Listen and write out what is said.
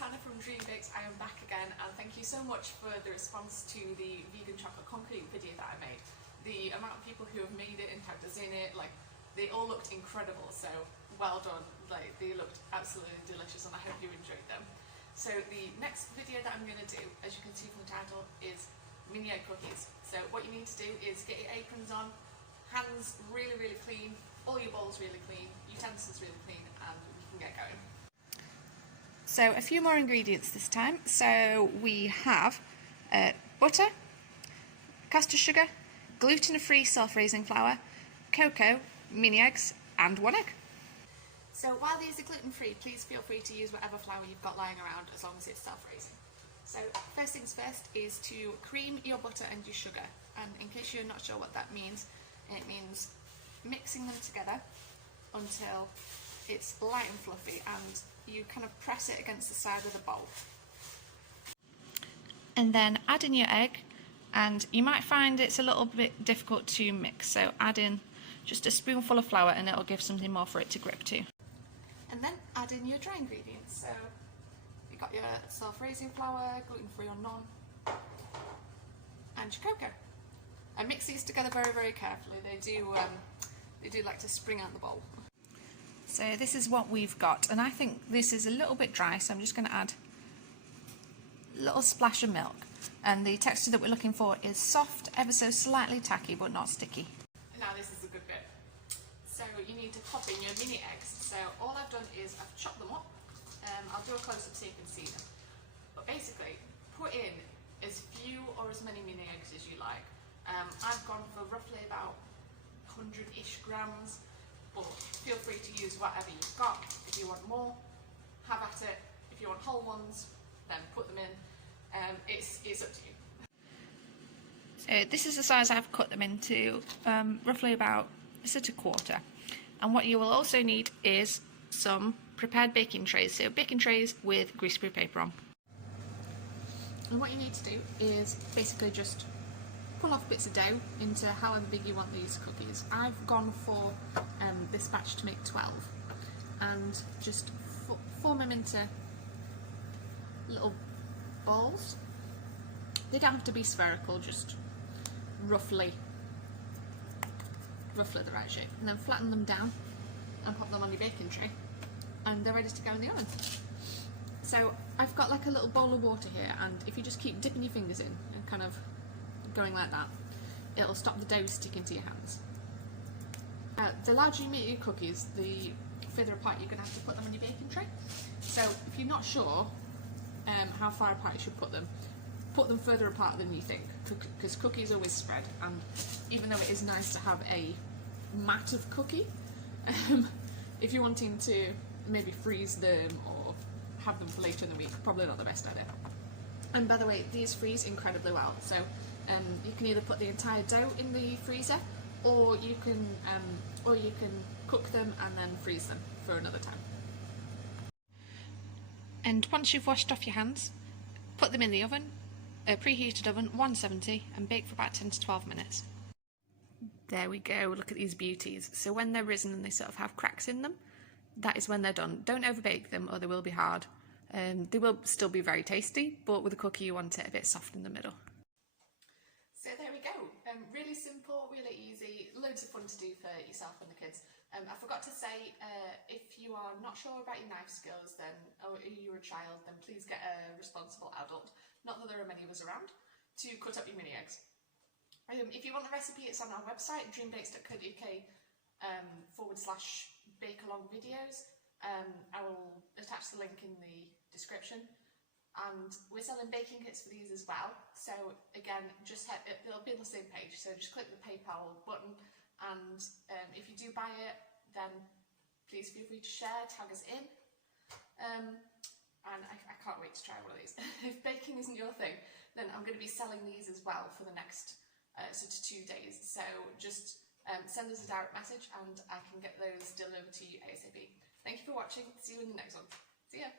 Hannah from Dreambakes. I am back again, and thank you so much for the response to the vegan chocolate concrete video that I made. The amount of people who have made it and tagged us in it, like, they all looked incredible, so well done. Like, they looked absolutely delicious, and I hope you enjoyed them. So the next video that I'm going to do, as you can see from the title, is mini egg cookies. So what you need to do is get your aprons on, hands really, really clean, all your bowls really clean, utensils really clean, and we can get going. So a few more ingredients this time. So we have butter, caster sugar, gluten-free self-raising flour, cocoa, mini eggs, and 1 egg. So while these are gluten-free, please feel free to use whatever flour you've got lying around, as long as it's self-raising. So first things first is to cream your butter and your sugar. And in case you're not sure what that means, it means mixing them together until it's light and fluffy, and you kind of press it against the side of the bowl. And then add in your egg, and you might find it's a little bit difficult to mix, so add in just a spoonful of flour and it'll give something more for it to grip to. And then add in your dry ingredients. So you've got your self-raising flour, gluten-free or none, and your cocoa. And mix these together very, very carefully. They do like to spring out the bowl. So this is what we've got, and I think this is a little bit dry, so I'm just going to add a little splash of milk. And the texture that we're looking for is soft, ever so slightly tacky, but not sticky. Now this is a good bit. So you need to pop in your mini eggs. So all I've done is I've chopped them up. I'll do a close-up so you can see them. But basically, put in as few or as many mini eggs as you like. I've gone for roughly about 100-ish grams. But feel free to use whatever you've got. If you want more, have at it. If you want whole ones, then put them in. It's up to you. So this is the size I've cut them into, roughly about a quarter. And what you will also need is some prepared baking trays. So baking trays with greaseproof paper on. And what you need to do is basically just pull off bits of dough into however big you want these cookies. I've gone for this batch to make 12, and just form them into little balls. They don't have to be spherical, just roughly the right shape, and then flatten them down and pop them on your baking tray, and they're ready to go in the oven. So I've got like a little bowl of water here, and if you just keep dipping your fingers in and kind of going like that, it'll stop the dough sticking to your hands. The larger you make your cookies, the further apart you're going to have to put them on your baking tray. So if you're not sure how far apart you should put them further apart than you think, because cookies always spread, and even though it is nice to have a mat of cookie, if you're wanting to maybe freeze them or have them for later in the week, probably not the best idea. And by the way, these freeze incredibly well, so you can either put the entire dough in the freezer, or you can cook them and then freeze them for another time. And once you've washed off your hands, put them in the oven, a preheated oven, 170, and bake for about 10 to 12 minutes. There we go, look at these beauties. So when they're risen and they sort of have cracks in them, that is when they're done. Don't overbake them or they will be hard. They will still be very tasty, but with a cookie you want it a bit soft in the middle. So there we go, really simple, really easy, loads of fun to do for yourself and the kids. I forgot to say, if you are not sure about your knife skills, then, or you're a child, then please get a responsible adult, not that there are many of us around, to cut up your mini eggs. If you want the recipe, it's on our website, dreambakes.co.uk/bake-along videos. I will attach the link in the description. And we're selling baking kits for these as well, so again, it'll be on the same page, so just click the PayPal button, and if you do buy it, then please feel free to share, tag us in, and I can't wait to try one of these. If baking isn't your thing, then I'm going to be selling these as well for the next sort of 2 days, so just send us a direct message and I can get those delivered to you ASAP. Thank you for watching, see you in the next one. See ya!